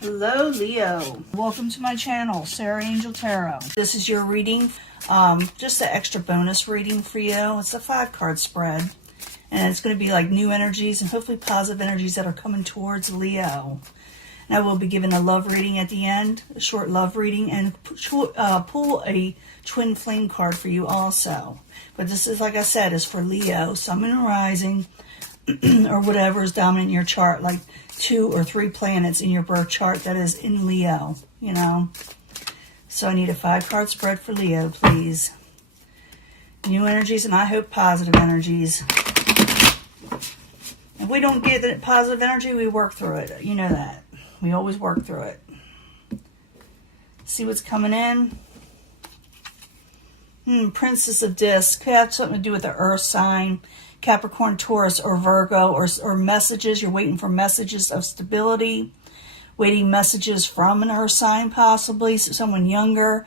Hello, Leo. Welcome to my channel, Sarah Angel Tarot. This is your reading, just an extra bonus reading for you. It's a 5-card spread, and it's going to be like new energies and hopefully positive energies that are coming towards Leo. And I will be giving a love reading at the end, a short love reading, and pull a twin flame card for you also. But this is, like I said, is for Leo, Sun, Moon, and Rising, or whatever is dominant in your chart, like 2 or 3 planets in your birth chart that is in Leo, you know. So I need a 5-card spread for Leo, please. New energies, and I hope positive energies. If we don't get the positive energy, we work through it. You know that. We always work through it. See what's coming in. Princess of Discs. Could have something to do with the earth sign. Capricorn, Taurus, or Virgo, or messages. You're waiting for messages of stability, waiting messages from an earth sign, possibly someone younger.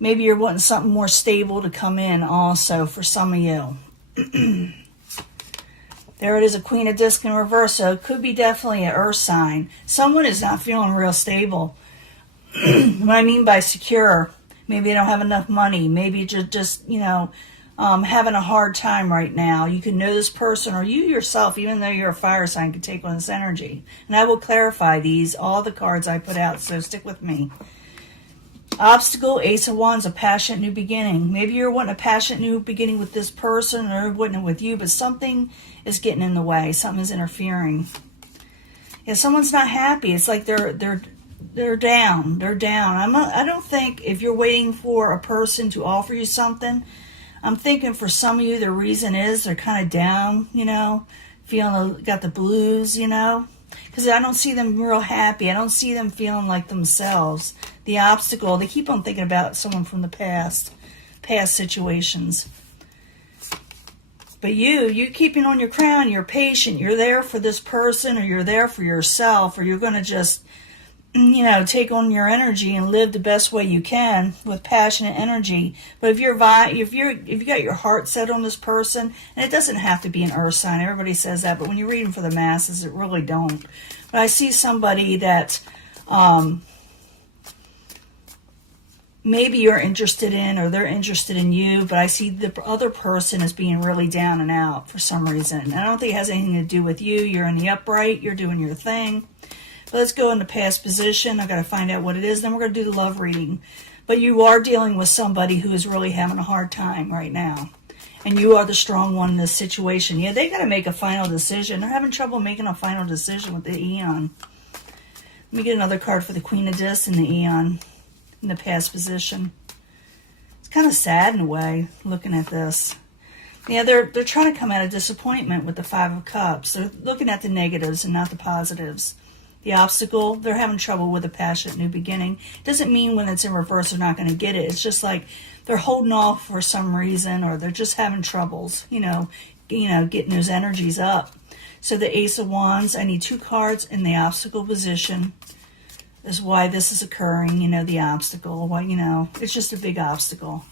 Maybe you're wanting something more stable to come in also for some of you. There it is, a Queen of Discs in reverse, so it could be definitely an earth sign. Someone is not feeling real stable. What I mean by secure, maybe they don't have enough money, maybe just you know, having a hard time right now. You can know this person, or you yourself, even though you're a fire sign, can take on this energy. And I will clarify these, all the cards I put out, so stick with me. Obstacle, Ace of Wands, a passionate new beginning. Maybe you're wanting a passionate new beginning with this person, or wanting it with you, but something is getting in the way. Something is interfering. Yeah, someone's not happy. It's like they're down. They're down. I don't think if you're waiting for a person to offer you something, I'm thinking for some of you, the reason is they're kind of down, you know, got the blues, you know, because I don't see them real happy. I don't see them feeling like themselves. The obstacle, they keep on thinking about someone from the past situations. But you're keeping on your crown, you're patient, you're there for this person, or you're there for yourself, or you're going to just, you know, take on your energy and live the best way you can with passionate energy. But if you got your heart set on this person, and it doesn't have to be an earth sign, everybody says that, but when you're reading for the masses, it really don't. But I see somebody that maybe you're interested in, or they're interested in you, but I see the other person as being really down and out for some reason. And I don't think it has anything to do with you. You're in the upright, you're doing your thing. But let's go into past position. I've got to find out what it is. Then we're going to do the love reading. But you are dealing with somebody who is really having a hard time right now. And you are the strong one in this situation. Yeah, they got to make a final decision. They're having trouble making a final decision with the Eon. Let me get another card for the Queen of Discs and the Eon in the past position. It's kind of sad in a way, looking at this. Yeah, they're trying to come out of disappointment with the 5 of Cups. They're looking at the negatives and not the positives. The obstacle, they're having trouble with a passionate new beginning. Doesn't mean when it's in reverse they're not going to get it. It's just like they're holding off for some reason, or they're just having troubles, you know, getting those energies up. So the Ace of Wands, I need 2 cards in the obstacle position. Is why this is occurring, you know, the obstacle. Why, you know, it's just a big obstacle.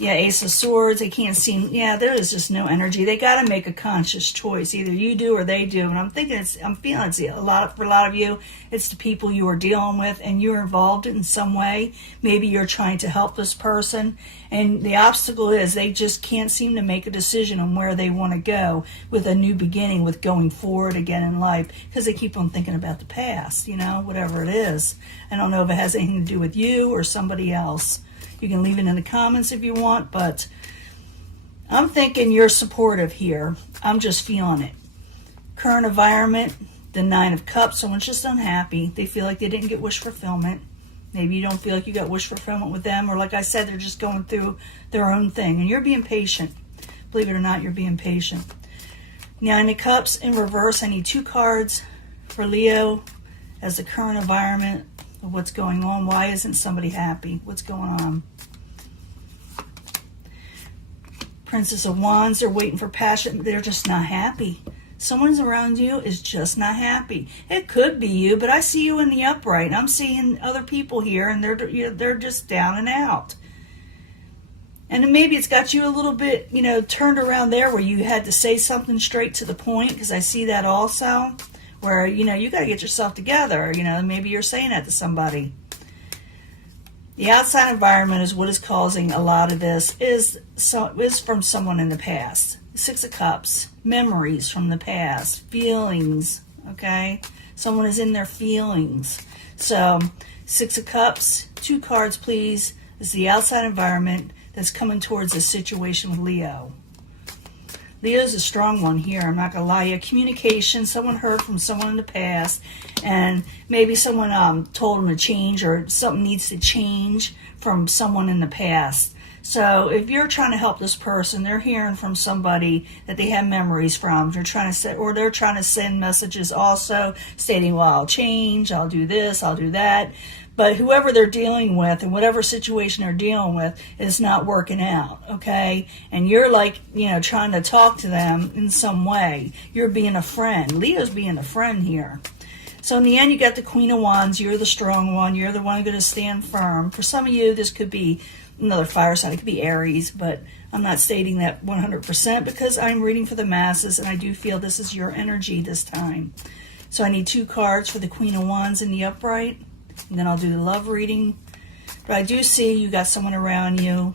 Yeah, Ace of Swords, they can't seem, yeah, there is just no energy. They got to make a conscious choice. Either you do or they do. And I'm feeling it's for a lot of you, it's the people you are dealing with, and you're involved in some way. Maybe you're trying to help this person. And the obstacle is they just can't seem to make a decision on where they want to go with a new beginning, with going forward again in life, because they keep on thinking about the past, you know, whatever it is. I don't know if it has anything to do with you or somebody else. You can leave it in the comments if you want, but I'm thinking you're supportive here. I'm just feeling it. Current environment, the 9 of Cups. Someone's just unhappy. They feel like they didn't get wish fulfillment. Maybe you don't feel like you got wish fulfillment with them, or like I said, they're just going through their own thing, and you're being patient. Believe it or not, you're being patient. 9 of Cups in reverse. I need 2 cards for Leo as the current environment of what's going on. Why isn't somebody happy? What's going on? Princess of Wands, they're waiting for passion. They're just not happy. Someone's around you is just not happy. It could be you, but I see you in the upright. I'm seeing other people here, and they're just down and out. And maybe it's got you a little bit, you know, turned around there where you had to say something straight to the point, because I see that also. where, you know, you got to get yourself together. You know, maybe you're saying that to somebody. The outside environment is what is causing a lot of this, is from someone in the past. Six of Cups, memories from the past, feelings, okay? Someone is in their feelings. So, Six of Cups, 2 cards, please, is the outside environment that's coming towards this situation with Leo. Leo's a strong one here, I'm not going to lie to you. Communication, someone heard from someone in the past, and maybe someone told them to change, or something needs to change from someone in the past. So if you're trying to help this person, they're hearing from somebody that they have memories from. They're trying to send messages also stating, well, I'll change, I'll do this, I'll do that. But whoever they're dealing with and whatever situation they're dealing with is not working out, okay? And you're like, you know, trying to talk to them in some way. You're being a friend. Leo's being a friend here. So in the end, you got the Queen of Wands. You're the strong one. You're the one going to stand firm. For some of you, this could be another fire sign. It could be Aries, but I'm not stating that 100% because I'm reading for the masses, and I do feel this is your energy this time. So I need 2 cards for the Queen of Wands in the upright, and then I'll do the love reading. But I do see you got someone around you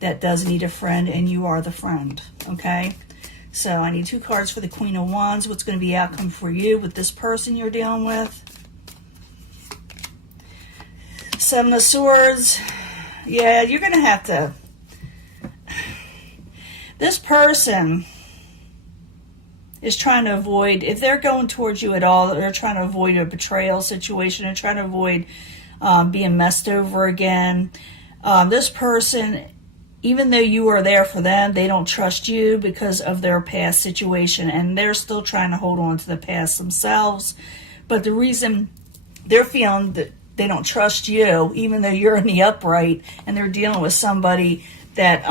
that does need a friend, and you are the friend, okay? So I need 2 cards for the Queen of Wands. What's going to be the outcome for you with this person you're dealing with? 7 of Swords. Yeah, you're going to have to... This person is trying to avoid, if they're going towards you at all, they're trying to avoid a betrayal situation. They're trying to avoid being messed over again. This person, even though you are there for them, they don't trust you because of their past situation, and they're still trying to hold on to the past themselves. But the reason they're feeling that they don't trust you, even though you're in the upright, and they're dealing with somebody that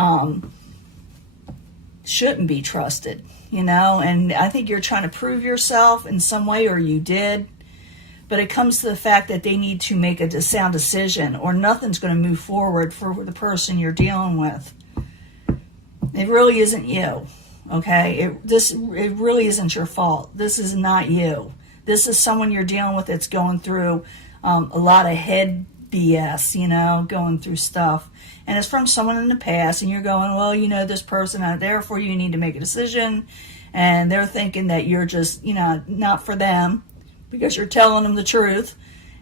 shouldn't be trusted, you know, and I think you're trying to prove yourself in some way, or you did. But it comes to the fact that they need to make a sound decision, or nothing's going to move forward for the person you're dealing with. It really isn't you, okay? It really isn't your fault. This is not you. This is someone you're dealing with that's going through a lot of head BS, you know, going through stuff. And it's from someone in the past, and you're going, well, you know, this person out there for you need to make a decision. And they're thinking that you're just, you know, not for them, because you're telling them the truth.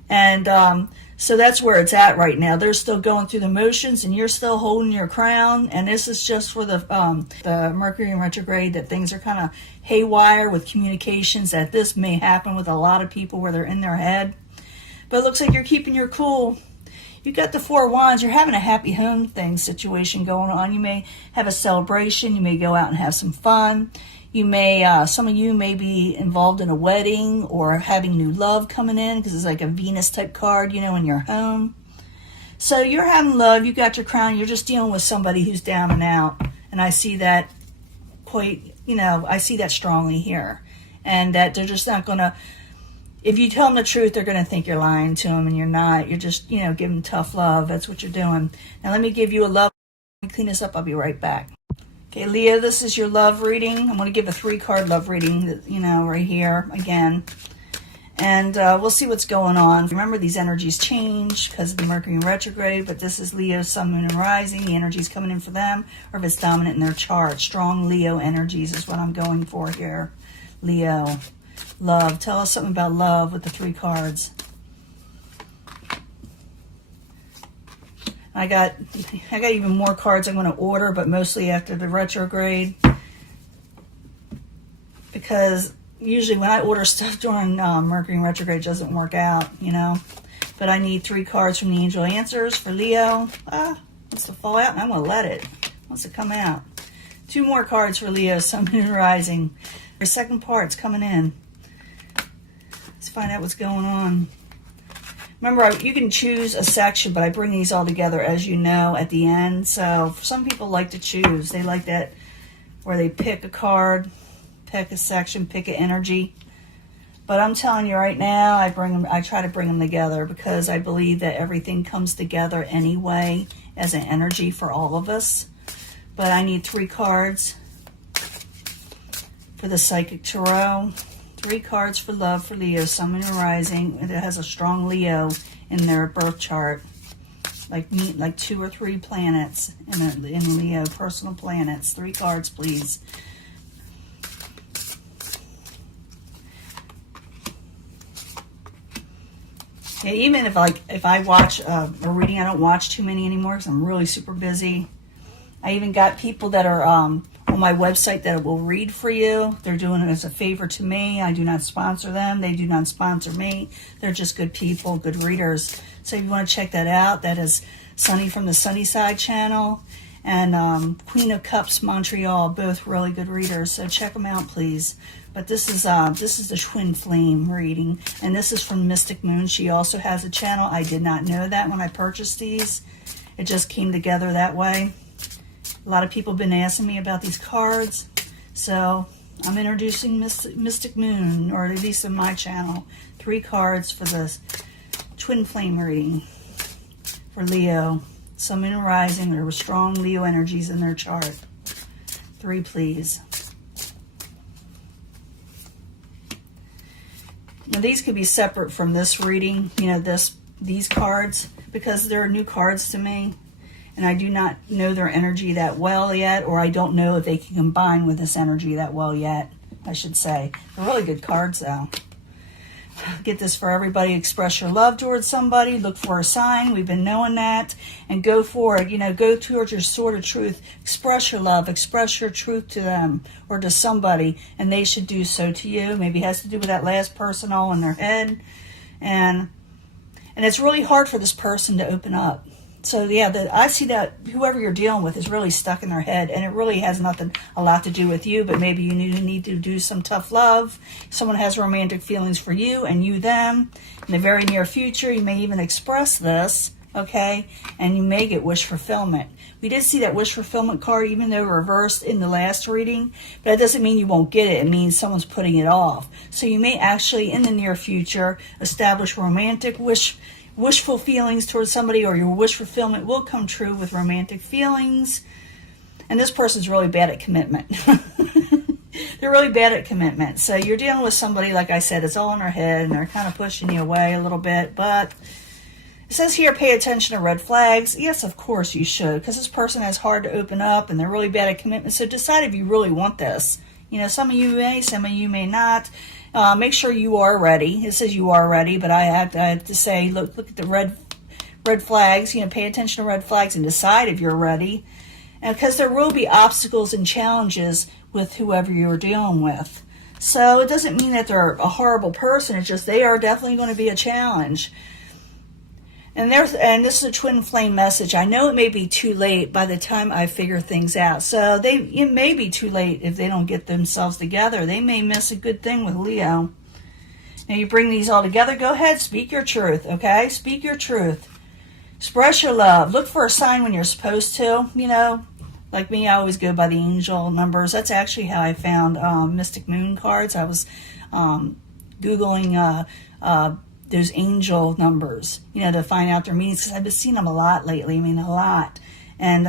And so that's where it's at right now. They're still going through the motions, and you're still holding your crown. And this is just for the Mercury in retrograde, that things are kind of haywire with communications, that this may happen with a lot of people where they're in their head. But it looks like you're keeping your cool. You got the 4 of Wands. You're having a happy home thing situation going on. You may have a celebration. You may go out and have some fun. You may, some of you may be involved in a wedding or having new love coming in, because it's like a Venus type card, you know, in your home. So you're having love. You got your crown. You're just dealing with somebody who's down and out. And I see that quite, you know, I see that strongly here. And that they're just not going to, if you tell them the truth, they're going to think you're lying to them, and you're not. You're just, you know, giving tough love. That's what you're doing. Now let me give you a love. Let me clean this up. I'll be right back. Okay, Leo, this is your love reading. I'm going to give a 3-card love reading, you know, right here again. And we'll see what's going on. Remember, these energies change because of the Mercury in retrograde, but this is Leo, Sun, Moon, and Rising. The energy's coming in for them, or if it's dominant in their chart. Strong Leo energies is what I'm going for here. Leo. Love. Tell us something about love with the 3 cards. I got even more cards I'm going to order, but mostly after the retrograde, because usually when I order stuff during Mercury in retrograde, it doesn't work out, you know. But I need 3 cards from the Angel Answers for Leo. Wants to fall out, and I'm going to let it. Wants to come out. 2 more cards for Leo, Sun, Moon, and Rising. The second part's coming in. Let's find out what's going on. Remember, you can choose a section, but I bring these all together, as you know, at the end. So some people like to choose. They like that where they pick a card, pick a section, pick an energy. But I'm telling you right now, I try to bring them together, because I believe that everything comes together anyway as an energy for all of us. But I need 3 cards for the Psychic Tarot. 3 cards for love for Leo, Sun, Moon, and Rising. It has a strong Leo in their birth chart. Like 2 or 3 planets in Leo, personal planets. 3 cards, please. Yeah, even if I watch a reading, I don't watch too many anymore because I'm really super busy. I even got people that are on my website that will read for you. They're doing it as a favor to me. I do not sponsor them. They do not sponsor me. They're just good people, good readers. So if you want to check that out, that is Sunny from the Sunnyside channel and Queen of Cups Montreal, both really good readers. So check them out, please. But this is the Twin Flame reading, and this is from Mystic Moon. She also has a channel. I did not know that when I purchased these. It just came together that way. A lot of people have been asking me about these cards, so I'm introducing Mystic Moon, or at least in my channel, 3 cards for the Twin Flame reading for Leo, Sun, Moon, and Rising. There were strong Leo energies in their chart. 3, please. Now these could be separate from this reading, you know, these cards, because they're new cards to me, and I do not know their energy that well yet, or I don't know if they can combine with this energy that well yet, I should say. They're really good cards, though. Get this for everybody. Express your love towards somebody. Look for a sign. We've been knowing that. And go for it. You know, go towards your sword of truth. Express your love. Express your truth to them or to somebody. And they should do so to you. Maybe it has to do with that last person all in their head. And it's really hard for this person to open up. So, yeah, I see that whoever you're dealing with is really stuck in their head, and it really has a lot to do with you, but maybe you need to do some tough love. Someone has romantic feelings for you and you them. In the very near future, you may even express this, okay, and you may get wish fulfillment. We did see that wish fulfillment card, even though reversed in the last reading, but that doesn't mean you won't get it. It means someone's putting it off. So you may actually, in the near future, establish romantic wishful feelings towards somebody, or your wish fulfillment will come true with romantic feelings. And this person's really bad at commitment. They're really bad at commitment. So you're dealing with somebody, like I said, it's all in their head, and they're kind of pushing you away a little bit. But it says here, pay attention to red flags. Yes, of course you should, because this person is hard to open up, and they're really bad at commitment. So decide if you really want this. You know, some of you may, some of you may not. Make sure you are ready. It says you are ready, but I have to say, look at the red flags. You know, pay attention to red flags and decide if you're ready. And because there will be obstacles and challenges with whoever you're dealing with. So it doesn't mean that they're a horrible person. It's just they are definitely going to be a challenge. And this is a twin flame message. I know it may be too late by the time I figure things out. So it may be too late if they don't get themselves together. They may miss a good thing with Leo. Now you bring these all together. Go ahead, speak your truth, okay? Speak your truth. Express your love. Look for a sign when you're supposed to. You know, like me, I always go by the angel numbers. That's actually how I found Mystic Moon cards. I was Googling those angel numbers, you know, to find out their meanings, because I've been seeing them a lot lately. I mean, a lot. And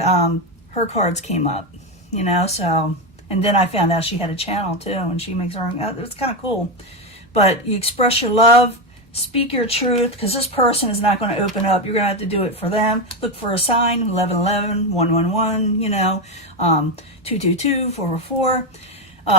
her cards came up, you know, so, and then I found out she had a channel too, and she makes her own. It's kind of cool. But you express your love, speak your truth, because this person is not going to open up. You're going to have to do it for them. Look for a sign, 1111, 111, you know, 222, 444.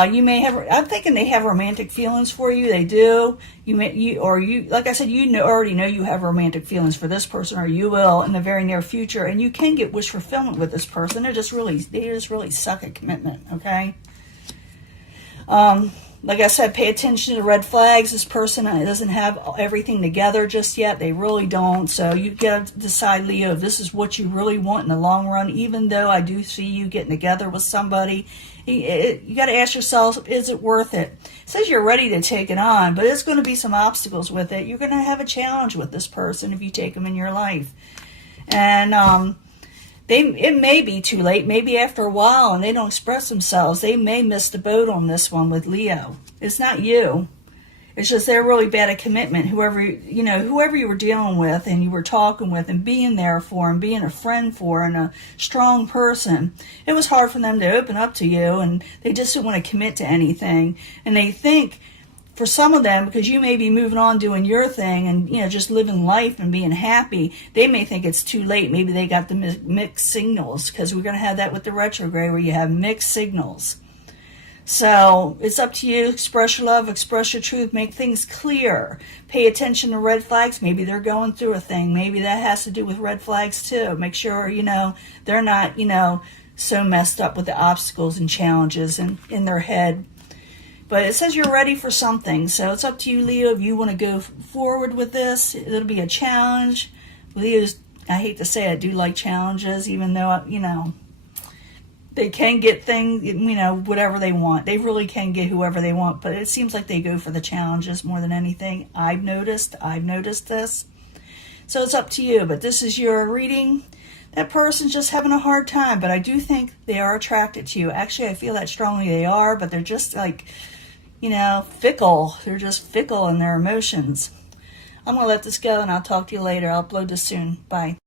You may have, I'm thinking they have romantic feelings for you. They do. Like I said, already know you have romantic feelings for this person, or you will in the very near future. And you can get wish fulfillment with this person. They just really suck at commitment. Okay. Like I said, pay attention to red flags. This person doesn't have everything together just yet. They really don't. So you got to decide, Leo, if this is what you really want in the long run. Even though I do see you getting together with somebody, you got to ask yourself, is it worth it? It says you're ready to take it on, but there's going to be some obstacles with it. You're going to have a challenge with this person if you take them in your life. And it may be too late, maybe after a while, and they don't express themselves. They may miss the boat on this one with Leo. It's not you. It's just they're really bad at commitment. Whoever you were dealing with and you were talking with and being there for and being a friend for and a strong person, it was hard for them to open up to you, and they just didn't want to commit to anything. And they think for some of them, because you may be moving on doing your thing and, you know, just living life and being happy, they may think it's too late. Maybe they got the mixed signals, because we're going to have that with the retrograde where you have mixed signals. So it's up to you. Express your love, express your truth, make things clear. Pay attention to red flags. Maybe they're going through a thing. Maybe that has to do with red flags too. Make sure, you know, they're not, you know, so messed up with the obstacles and challenges in their head. But it says you're ready for something. So it's up to you, Leo, if you want to go forward with this. It'll be a challenge. Leos, I hate to say it, do like challenges, even though, you know, they can get things, you know, whatever they want. They really can get whoever they want, but it seems like they go for the challenges more than anything. I've noticed this. So it's up to you, but this is your reading. That person's just having a hard time, but I do think they are attracted to you. Actually, I feel that strongly they are, but they're just like, you know, fickle. They're just fickle in their emotions. I'm going to let this go, and I'll talk to you later. I'll upload this soon. Bye.